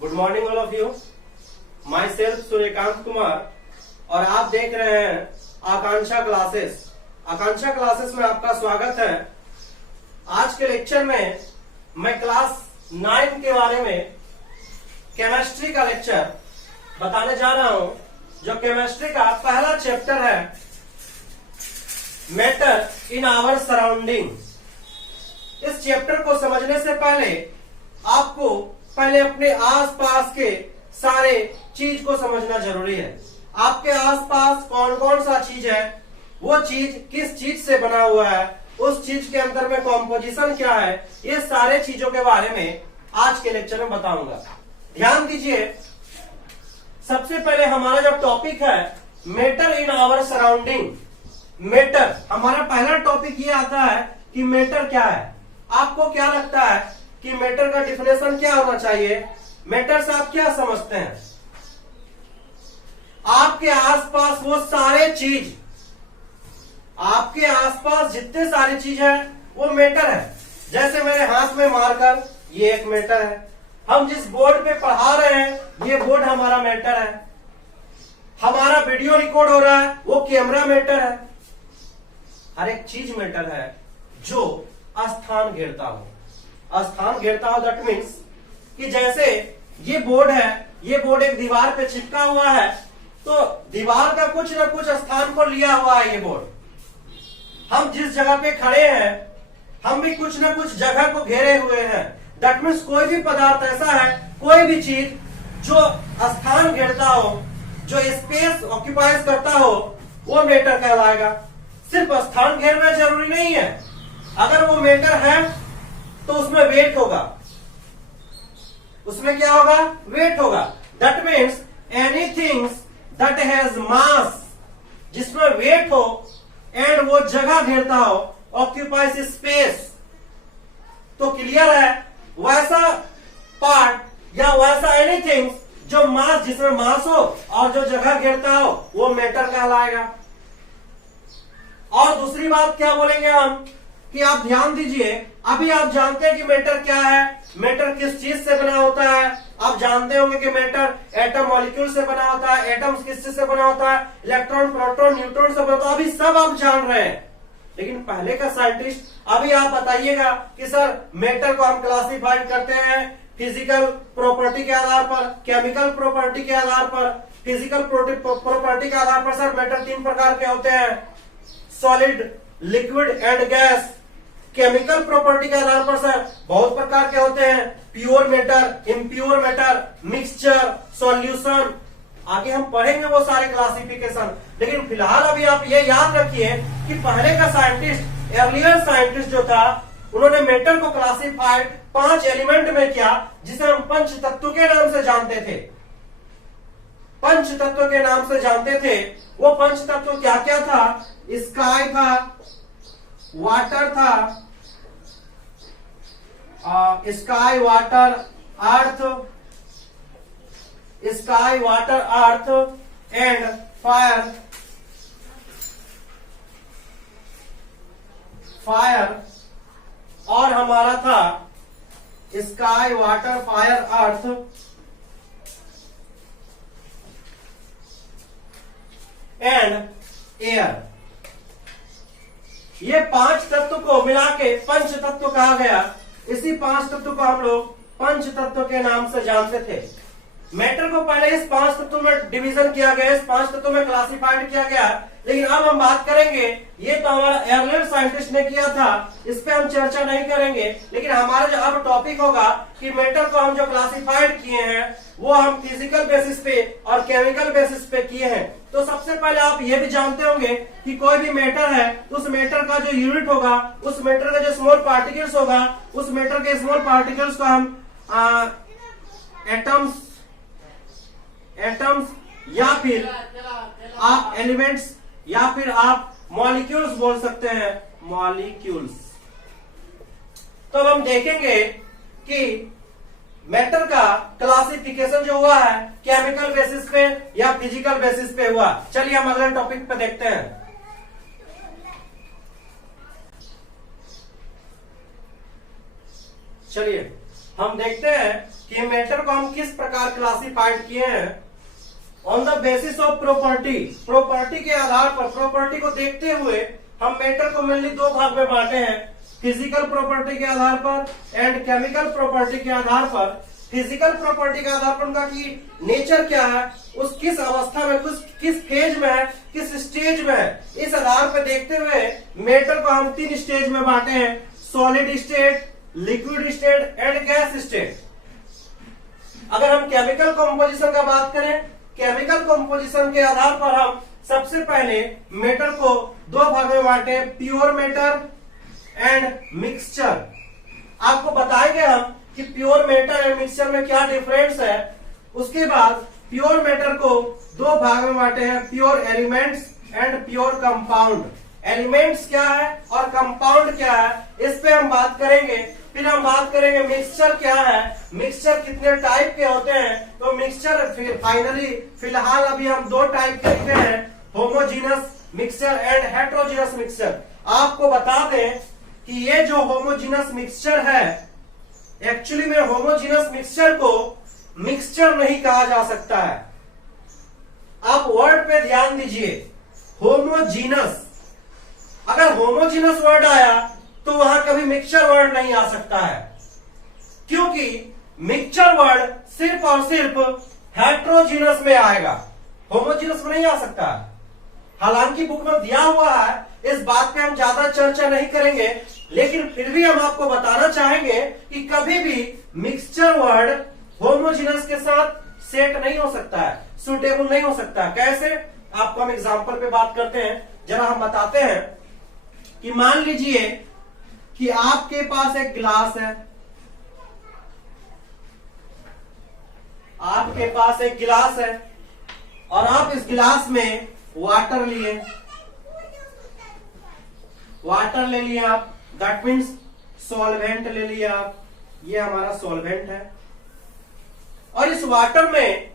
Good morning all of you. My self Suryakant Kumar और आप देख रहे हैं आकांक्षा क्लासेस। आकांक्षा क्लासेस में आपका स्वागत है। आज के लेक्चर में मैं क्लास 9 के बारे में केमिस्ट्री का लेक्चर बताने जा रहा हूं, जो केमिस्ट्री का पहला चैप्टर है मैटर इन आवर सराउंडिंग। इस चैप्टर को समझने से पहले आपको पहले अपने आसपास के सारे चीज को समझना जरूरी है। आपके आसपास कौन कौन सा चीज है, वो चीज किस चीज से बना हुआ है, उस चीज के अंदर में कॉम्पोजिशन क्या है, ये सारे चीजों के बारे में आज के लेक्चर में बताऊंगा। ध्यान दीजिए, सबसे पहले हमारा जो टॉपिक है matter in our surrounding. Matter, हमारा पहला टॉपिक ये आता है कि मैटर क्या है। आपको क्या लगता है कि मैटर का डिफिनेशन क्या होना चाहिए? मैटर से आप क्या समझते हैं? आपके आसपास वो सारे चीज, आपके आसपास जितने सारी चीज है वो मैटर है। जैसे मेरे हाथ में मार्कर, ये एक मैटर है। हम जिस बोर्ड पे पढ़ा रहे हैं ये बोर्ड हमारा मैटर है। हमारा वीडियो रिकॉर्ड हो रहा है वो कैमरा मैटर है। हर एक चीज मैटर है जो स्थान घेरता हो। स्थान घेरता हो दैट मीन्स कि जैसे ये बोर्ड है, ये बोर्ड एक दीवार पे चिपका हुआ है, तो दीवार का कुछ न कुछ स्थान को लिया हुआ है ये बोर्ड। हम जिस जगह पे खड़े हैं हम भी कुछ न कुछ जगह को घेरे हुए हैं। दैट मीन्स कोई भी पदार्थ ऐसा है, कोई भी चीज जो स्थान घेरता हो, जो स्पेस ऑक्यूपाइज करता हो, वो मैटर कहलाएगा। सिर्फ स्थान घेरना जरूरी नहीं है। अगर वो मैटर है तो उसमें वेट होगा। उसमें क्या होगा? वेट होगा। That means anything that has मास, जिसमें वेट हो एंड वो जगह घेरता हो, ऑक्यूपाइज स्पेस। तो क्लियर है, वैसा पार्ट या वैसा एनीथिंग जो मास, जिसमें मास हो और जो जगह घेरता हो, वो मैटर कहलाएगा। और दूसरी बात क्या बोलेंगे हम कि आप ध्यान दीजिए, अभी आप जानते हैं कि मैटर क्या है, मैटर किस चीज से बना होता है। आप जानते होंगे कि मैटर एटम मॉलिक्यूल से बना होता है। एटम्स किस चीज से बना होता है? इलेक्ट्रॉन, प्रोटॉन, न्यूट्रॉन से बना होता है। अभी सब आप जान रहे हैं, लेकिन पहले का साइंटिस्ट, अभी आप बताइएगा कि सर मैटर को हम क्लासिफाइड करते हैं फिजिकल प्रॉपर्टी के आधार पर, केमिकल प्रॉपर्टी के आधार पर। फिजिकल प्रॉपर्टी के आधार पर सर मैटर 3 प्रकार के होते हैं, solid, liquid and gas. Chemical property के आधार पर सर बहुत प्रकार के होते हैं, pure matter, impure matter, mixture, solution. आगे हम पढ़ेंगे वो सारे क्लासिफिकेशन, लेकिन फिलहाल अभी आप ये याद रखिए कि पहले का साइंटिस्ट, अर्लियर साइंटिस्ट जो था, उन्होंने मैटर को क्लासिफाइड 5 एलिमेंट में किया, जिसे हम पंच तत्व के नाम से जानते थे। पंच तत्व के नाम से जानते थे। वो पंच तत्व क्या क्या था? स्काई था, वाटर था, sky, water, earth, sky, water, earth and fire. Fire और हमारा था sky, water, fire, earth and air. ये 5 तत्व को मिला के पंच तत्व कहा गया। इसी 5 तत्व को हम लोग पंच तत्व के नाम से जानते थे। मैटर को पहले इस 5 तत्वों में डिवीजन किया गया, इस 5 तत्वों में क्लासिफाइड किया गया। लेकिन अब हम बात करेंगे, ये तो हमारा अर्लियर साइंटिस्ट ने किया था, इस पे हम चर्चा नहीं करेंगे। लेकिन हमारा जो अब टॉपिक होगा कि मैटर को हम जो क्लासिफाइड किए हैं वो हम फिजिकल बेसिस पे और केमिकल बेसिस पे किए हैं। तो सबसे पहले आप ये भी जानते होंगे कि कोई भी मैटर है, उस मैटर का जो यूनिट होगा, उस मैटर का जो स्मॉल पार्टिकल्स होगा, उस मैटर के स्मॉल पार्टिकल्स को हम एटम्स या फिर आप एलिमेंट्स या फिर आप मॉलिक्यूल्स बोल सकते हैं, मॉलिक्यूल्स। तो हम देखेंगे कि मैटर का क्लासिफिकेशन जो हुआ है केमिकल बेसिस पे या फिजिकल बेसिस पे हुआ। चलिए हम अगले टॉपिक पे देखते हैं। चलिए हम देखते हैं कि मैटर को हम किस प्रकार क्लासिफाइड किए हैं। On the basis of property, property के आधार पर, प्रॉपर्टी को देखते हुए हम मैटर को मेनली दो भाग में बांटे हैं, फिजिकल प्रॉपर्टी के आधार पर एंड केमिकल प्रॉपर्टी के आधार पर। फिजिकल प्रॉपर्टी के आधार पर उनका कि नेचर क्या है, उस किस अवस्था में, किस फेज में है, किस स्टेज में है, इस आधार पर देखते हुए मैटर को हम 3 स्टेज में बांटे हैं, solid state, liquid state and gas state. अगर हम केमिकल कंपोजिशन का बात करें, केमिकल कंपोजिशन के आधार पर हम सबसे पहले मैटर को दो भाग में बांटे, प्योर मैटर एंड मिक्सचर। आपको बताएंगे हम कि प्योर मैटर एंड मिक्सचर में क्या डिफरेंस है। उसके बाद प्योर मैटर को दो भाग में बांटे हैं, pure elements and pure compound. Elements क्या है और कंपाउंड क्या है, इस पे हम बात करेंगे। फिर हम बात करेंगे मिक्सचर क्या है, मिक्सचर कितने टाइप के होते हैं। तो मिक्सचर फिलहाल अभी हम 2 टाइप के लिखे हैं, homogeneous mixture and heterogeneous mixture. आपको बता दें कि ये जो होमोजीनस मिक्सचर है, एक्चुअली में होमोजीनस मिक्सचर को मिक्सचर नहीं कहा जा सकता है। आप वर्ड पे ध्यान दीजिए, होमोजीनस। अगर होमोजीनस वर्ड आया तो वहां कभी मिक्सचर वर्ड नहीं आ सकता है, क्योंकि मिक्सचर वर्ड सिर्फ और सिर्फ हेट्रोजीनस में आएगा, होमोजीनस में नहीं आ सकता है। हालांकि बुक में दिया हुआ है, इस बात पे हम ज्यादा चर्चा नहीं करेंगे, लेकिन फिर भी हम आपको बताना चाहेंगे कि कभी भी मिक्सचर वर्ड होमोजीनस के साथ सेट नहीं हो सकता है, सुटेबल नहीं हो सकता है। कैसे, आपको हम एग्जांपल पे बात करते हैं, जरा हम बताते हैं कि मान लीजिए कि आपके पास एक गिलास है, आपके पास एक गिलास है और आप इस गिलास में वाटर लिए, वाटर ले लिए आप, दैट मीन्स सॉल्वेंट ले लिया आप, ये हमारा सॉल्वेंट है। और इस वाटर में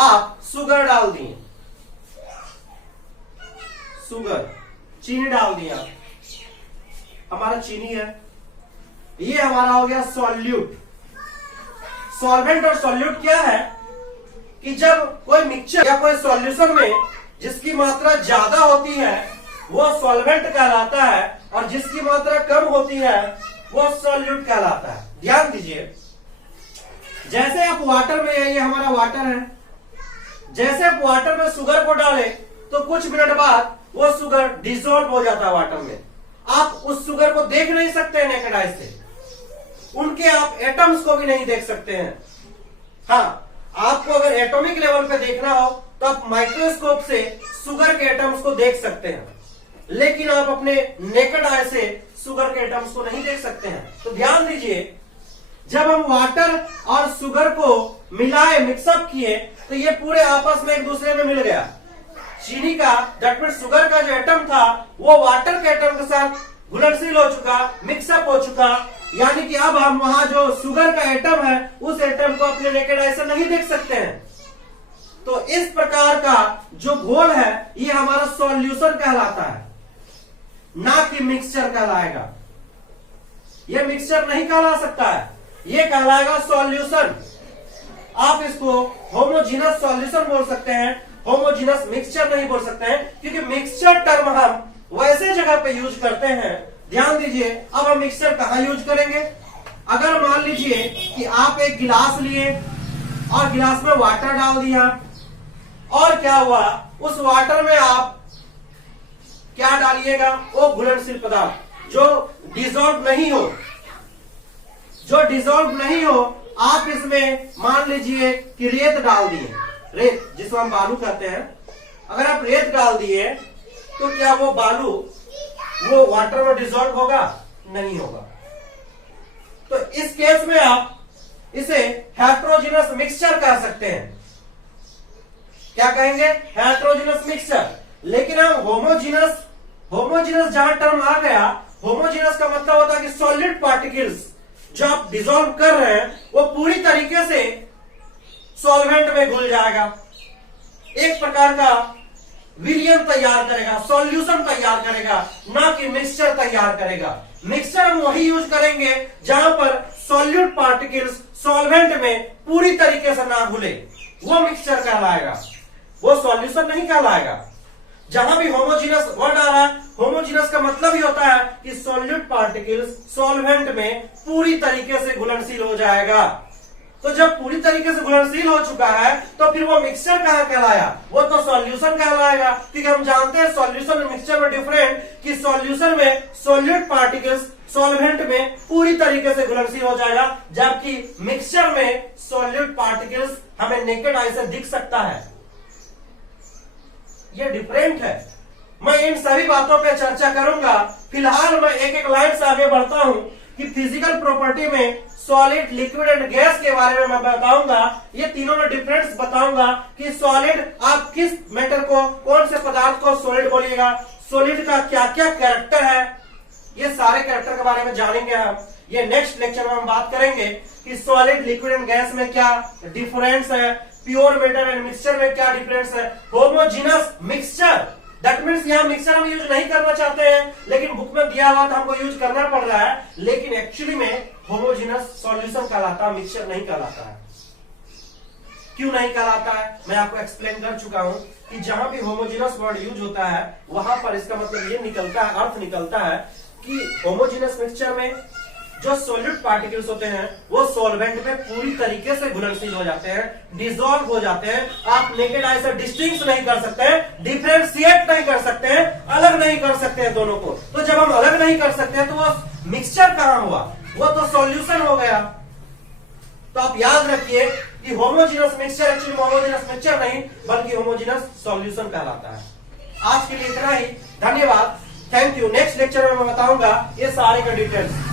आप शुगर डाल दिए, शुगर, चीनी डाल दिया, हमारा चीनी है, ये हमारा हो गया सॉल्यूट। सॉल्वेंट और सॉल्यूट क्या है कि जब कोई मिक्सचर या कोई सॉल्यूशन में जिसकी मात्रा ज्यादा होती है वो सॉल्वेंट कहलाता है और जिसकी मात्रा कम होती है वो सॉल्यूट कहलाता है। ध्यान दीजिए, जैसे आप वाटर में, ये हमारा वाटर है, जैसे आप वाटर में शुगर को डाले तो कुछ मिनट बाद वो शुगर डिसॉल्व हो जाता है वाटर में। आप उस शुगर को देख नहीं सकते नेकेड आई से, उनके आप एटम्स को भी नहीं देख सकते हैं। हाँ, आपको अगर एटॉमिक लेवल पे देखना हो तो आप माइक्रोस्कोप से शुगर के एटम्स को देख सकते हैं, लेकिन आप अपने नेकेड आई से शुगर के एटम्स को नहीं देख सकते हैं। तो ध्यान दीजिए, जब हम वाटर और शुगर को मिलाए, मिक्सअप किए, तो ये पूरे आपस में एक दूसरे में मिल गया। चीनी का, दैट मीन शुगर का जो एटम था वो वाटर के एटम के साथ घुलनशील हो चुका, मिक्सअप हो चुका, यानी कि अब हम वहां जो शुगर का एटम है उस एटम को अपने नेकेड आई से नहीं देख सकते हैं। तो इस प्रकार का जो घोल है ये हमारा सॉल्यूशन कहलाता है, ना कि मिक्सचर कहलाएगा। ये मिक्सचर नहीं कहला सकता है, ये कहलाएगा सॉल्यूशन। आप इसको होमोजीनस सॉल्यूशन बोल सकते हैं, होमोजीनस मिक्सचर नहीं बोल सकते हैं, क्योंकि मिक्सचर टर्म हम वैसे जगह पे यूज करते हैं। ध्यान दीजिए, अब हम मिक्सचर कहां यूज करेंगे। अगर मान लीजिए कि आप एक गिलास लिए और गिलास में वाटर डाल दिया, और क्या हुआ, उस वाटर में आप क्या डालिएगा, वो घुलनशील पदार्थ जो डिसॉल्व नहीं हो, जो डिसॉल्व नहीं हो, आप इसमें मान लीजिए कि रेत डाल दिए, रेत जिसको हम बालू कहते हैं। अगर आप रेत डाल दिए तो क्या वो बालू वो वाटर में डिसॉल्व होगा? नहीं होगा। तो इस केस में आप इसे हेट्रोजीनस मिक्सचर कह सकते हैं। क्या कहेंगे? Heterogeneous mixture. लेकिन हम होमोजीनस, होमोजीनस जहां टर्म आ गया, होमोजीनस का मतलब होता है कि सॉलिड पार्टिकल्स जो आप डिसॉल्व कर रहे हैं वो पूरी तरीके से सॉल्वेंट में घुल जाएगा, एक प्रकार का विलियन तैयार करेगा, सॉल्यूशन तैयार करेगा, ना कि मिक्सचर तैयार करेगा। मिक्सचर हम वही यूज करेंगे जहां पर सॉल्यूट पार्टिकल्स सॉल्वेंट में पूरी तरीके से ना घुले, वो मिक्सचर कहलाएगा, वो सॉल्यूशन नहीं कहलाएगा। जहां भी होमोजीनस वर्ड आ रहा है, होमोजीनस का मतलब ही होता है कि सॉल्यूट पार्टिकल्स सॉल्वेंट में पूरी तरीके से घुलनशील हो जाएगा। तो जब पूरी तरीके से घुलनशील हो चुका है तो फिर वो मिक्सचर कहां कहलाया, वो तो सॉल्यूशन कहलाएगा, क्योंकि हम जानते हैं सॉल्यूशन और मिक्सचर में डिफरेंट, कि सॉल्यूशन में सॉल्यूट पार्टिकल्स सॉल्वेंट में पूरी तरीके से घुलनशील हो जाएगा, जबकि मिक्सचर में सॉल्यूट पार्टिकल्स हमें नेकेड आई से दिख सकता है। ये डिफरेंट है। मैं इन सभी बातों पे चर्चा करूंगा। फिलहाल मैं एक एक लाइन से आगे बढ़ता हूं कि फिजिकल प्रॉपर्टी में सॉलिड, लिक्विड एंड गैस के बारे में मैं बताऊंगा। ये तीनों में डिफरेंस बताऊंगा कि सॉलिड आप किस मैटर को, कौन से पदार्थ को सॉलिड बोलिएगा, सॉलिड का क्या क्या कैरेक्टर है, ये सारे कैरेक्टर के बारे में जानेंगे हम। ये नेक्स्ट लेक्चर में हम बात करेंगे कि सॉलिड, लिक्विड एंड गैस में क्या डिफरेंस है, प्योर मेटर एंड मिक्सचर में क्या डिफरेंस है, होमोजीनस मिक्सचर, दैट मीन्स यहाँ मिक्सचर हम यूज नहीं करना चाहते हैं, लेकिन बुक में दिया हुआ था हमको यूज करना पड़ रहा है, लेकिन एक्चुअली में होमोजीनस सॉल्यूशन कहलाता है, मिक्सचर नहीं कहलाता है। क्यों नहीं कहलाता है मैं आपको एक्सप्लेन कर चुका हूं कि जहां भी होमोजीनस वर्ड यूज होता है वहां पर इसका मतलब ये निकलता है, अर्थ निकलता है कि होमोजीनस मिक्सचर में जो सॉल्यूट पार्टिकल्स होते हैं वो सॉल्वेंट में पूरी तरीके से घुलनशील हो जाते हैं, डिसॉल्व हो जाते हैं। आप नेकेड आई से डिस्टिंक्ट नहीं कर सकते हैं, डिफरेंशिएट नहीं कर सकते हैं, अलग नहीं कर सकते हैं दोनों को। तो जब हम अलग नहीं कर सकते हैं तो वो मिक्सचर कहां हुआ, वो तो सॉल्यूशन हो गया। तो आप याद रखिए कि homogeneous mixture actually homogeneous mixture नहीं बल्कि होमोजीनस सॉल्यूशन कहलाता है। आज के लिए इतना ही, धन्यवाद, थैंक यू। नेक्स्ट लेक्चर में मैं बताऊंगा ये सारे का डिटेल्स।